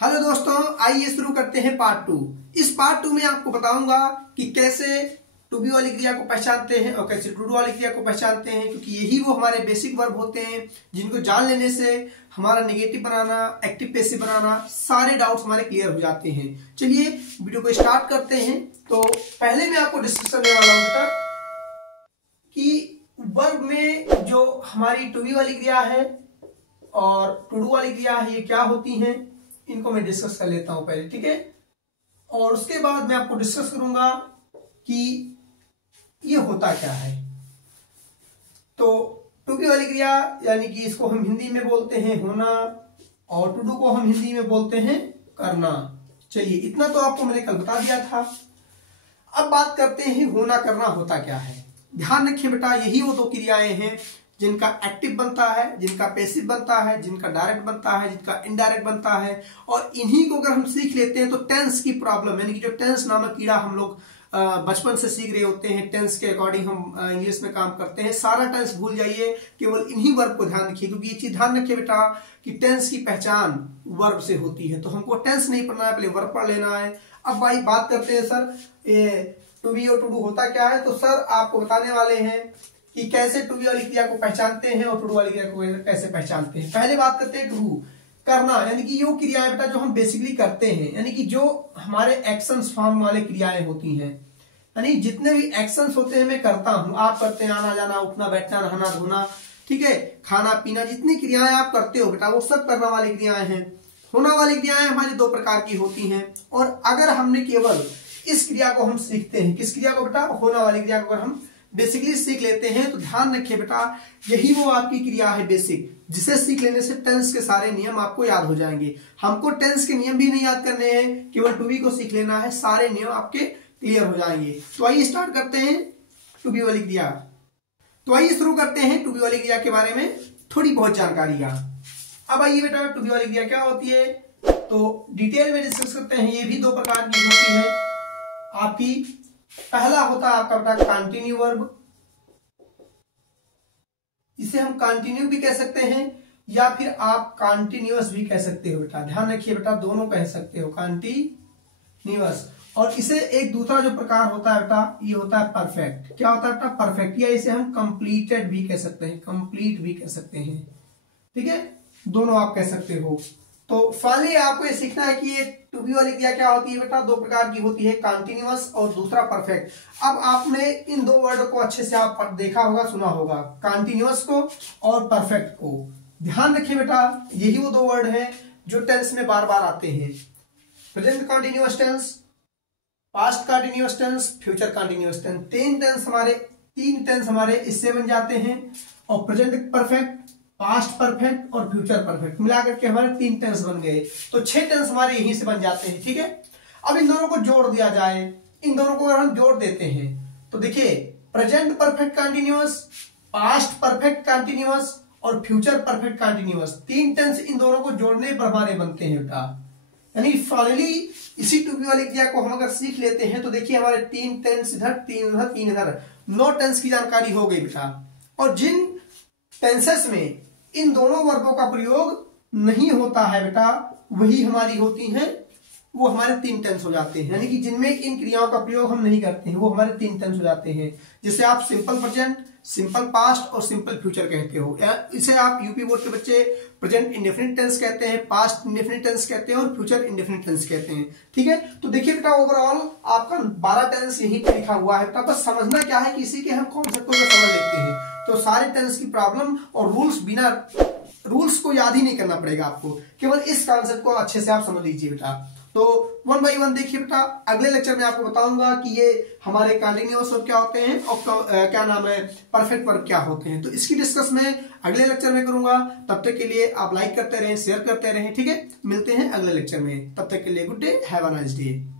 Hello दोस्तों, आइए शुरू करते हैं पार्ट 2। इस पार्ट 2 में आपको बताऊंगा कि कैसे टू बी वाली क्रिया को पहचानते हैं और कैसे टू डू वाली क्रिया को पहचानते हैं, क्योंकि यही वो हमारे बेसिक वर्ब होते हैं जिनको जान लेने से हमारा नेगेटिव बनाना, एक्टिव पैसिव बनाना, सारे डाउट्स हमारे क्लियर हो जाते हैं। चलिए वीडियो को स्टार्ट करते हैं। तो पहले मैं आपको डिस्कस करने वाला हूं बेटा कि वर्ब में जो हमारी टू बी वाली क्रिया है और टू डू वाली क्रिया है, ये क्या होती हैं, इनको मैं डिस्कस कर लेता हूं पहले, ठीक है। और उसके बाद मैं आपको डिस्कस करूंगा कि ये होता क्या है। तो टू बी वाली क्रिया यानी कि इसको हम हिंदी में बोलते हैं होना, और टू डू को हम हिंदी में बोलते हैं करना। चलिए इतना तो आपको मैंने कल बता दिया था। अब बात करते हैं होना करना होता क्या है। ध्यान रखिए बेटा, यही वो दो क्रियाएं हैं जिनका एक्टिव बनता है, जिनका पैसिव बनता है, जिनका डायरेक्ट बनता है, जिनका इनडायरेक्ट बनता है। और इन्हीं को अगर हम सीख लेते हैं तो टेंस की प्रॉब्लम यानी कि जो टेंस नामक कीड़ा हम लोग बचपन से सीख रहे होते हैं, टेंस के अकॉर्डिंग हम इंग्लिश में काम करते हैं, सारा टेंस भूल जाइए, केवल इन्हीं वर्ब को ध्यान रखिए। क्योंकि ये चीज ध्यान रखिए बेटा कि टेंस की पहचान वर्ब से होती है। तो हमको टेंस नहीं पढ़ना है, पहले वर्ब पढ़ लेना है। अब भाई बात करते हैं सर टू बी और टू डू होता क्या है। तो सर आपको बताने वाले हैं कि कैसे टू बी वाली क्रिया को पहचानते हैं और टू डू वाली क्रिया को कैसे पहचानते हैं। पहले बात करते हैं टू डू करना, यानी कि वो क्रियाएं बेटा जो हम बेसिकली करते हैं, यानी कि जो हमारे एक्शंस फॉर्म वाले क्रियाएं होती हैं, यानी जितने भी एक्शंस होते हैं मैं करता हूं, आप करते हैं आना जाना, उठना बैठना, नहाना धोना, ठीक है, खाना पीना, जितनी क्रियाएं आप करते हो बेटा वो सब करना वाली क्रियाएं हैं। होना वाली क्रियाएं हमारी दो प्रकार की होती हैं। और अगर हमने केवल इस क्रिया को हम सीखते हैं, किस क्रिया को बेटा, होना वाली क्रिया को अगर हम बेसिकली सीख लेते हैं, तो ध्यान रखिए बेटा यही वो आपकी क्रिया है बेसिक, जिसे सीख लेने से टेंस के सारे नियम आपको याद हो जाएंगे। हमको टेंस के नियम भी नहीं याद करने हैं, केवल टू बी को सीख लेना है, सारे नियम आपके क्लियर हो जाएंगे। तो आइए स्टार्ट करते हैं टू बी वाली क्रिया। तो आइए शुरू करते हैं टू बी वाली क्रिया के बारे में थोड़ी बहुत जानकारियां। अब आइए बेटा टू बी वाली क्रिया क्या होती है तो डिटेल में डिस्कस करते हैं। ये भी दो प्रकार की होती है आपकी। पहला होता है आपका बेटा कंटिन्यू वर्ब, इसे हम कंटिन्यू भी कह सकते हैं या फिर आप कंटिन्यूअस भी कह सकते हो बेटा। ध्यान रखिए बेटा दोनों कह सकते हो, कंटिन्यूअस। और इसे एक दूसरा जो प्रकार होता है बेटा ये होता है परफेक्ट। क्या होता है बेटा, परफेक्ट, या इसे हम कंप्लीटेड भी कह सकते हैं, कंप्लीट भी कह सकते हैं, ठीक है, दोनों आप कह सकते हो। तो फाइनली आपको ये सीखना है कि ये टू बी वाली क्रिया क्या होती है बेटा, दो प्रकार की होती है, कंटिन्यूअस और दूसरा परफेक्ट। अब आपने इन दो वर्ड को अच्छे से आप देखा होगा, सुना होगा, कंटिन्यूअस को और परफेक्ट को। ध्यान रखिए बेटा यही वो दो वर्ड हैं जो टेंस में बार बार आते हैं। Present continuous tense, past continuous tense, future continuous tense. तीन टेंस हमारे इससे बन जाते हैं। और प्रेजेंट परफेक्ट, पास्ट परफेक्ट और फ्यूचर परफेक्ट मिलाकर के हमारे 3 टेंस बन गए। तो 6 टेंस हमारे यहीं से बन जाते हैं, ठीक है। अब इन दोनों को जोड़ दिया जाए, इन दोनों को अगर हम जोड़ देते हैं तो देखिए present perfect continuous, past perfect continuous और फ्यूचर परफेक्ट कंटिन्यूअस, 3 टेंस इन दोनों को जोड़ने पर हमारे बनते हैं बेटा। यानी फाइनली इसी टू बी वाली क्रिया को हम अगर सीख लेते हैं तो देखिए हमारे 3 टेंस इधर, 3 इधर, 3 इधर, 9 टेंस की जानकारी हो गई बेटा। और जिन टेंसेस में इन दोनों वर्बों का प्रयोग नहीं होता है बेटा वही हमारी होती हैं, वो हमारे 3 टेंस हो जाते हैं। यानी कि जिनमें इन क्रियाओं का प्रयोग हम नहीं करते हैं वो हमारे 3 टेंस हो जाते हैं। जिसे आप सिंपल प्रेजेंट, सिंपल पास्ट और सिंपल फ्यूचर कहते हो। इसे आप यूपी बोर्ड के बच्चे प्रेजेंट इंडेफिनिट टेंस कहते हैं, पास्ट इंडेफिनिट टेंस कहते हैं और फ्यूचर इंडेफिनिट टेंस कहते हैं, ठीक है। तो देखिए बेटा ओवरऑल आपका 12 टेंस यहीं पे लिखा हुआ है बेटा। बस समझना क्या है कि इसी के हम कॉन्सेप्ट को समझ लेते हैं तो सारे टेंस की प्रॉब्लम और रूल्स को याद ही नहीं करना पड़ेगा आपको, केवल इस कॉन्सेप्ट को अच्छे से आप समझ लीजिए बेटा। तो 1 बाय 1 देखिए बेटा। अगले लेक्चर में आपको बताऊंगा कि ये हमारे कंटिन्यूअस वर्ब क्या होते हैं और क्या नाम है परफेक्ट वर्ब क्या होते हैं। तो इसकी डिस्कस मैं अगले लेक्चर में करूंगा। तब तक के लिए आप लाइक करते रहें, शेयर करते रहें, ठीक है। मिलते हैं अगले लेक्चर में, तब तक के लिए good day, have a nice day.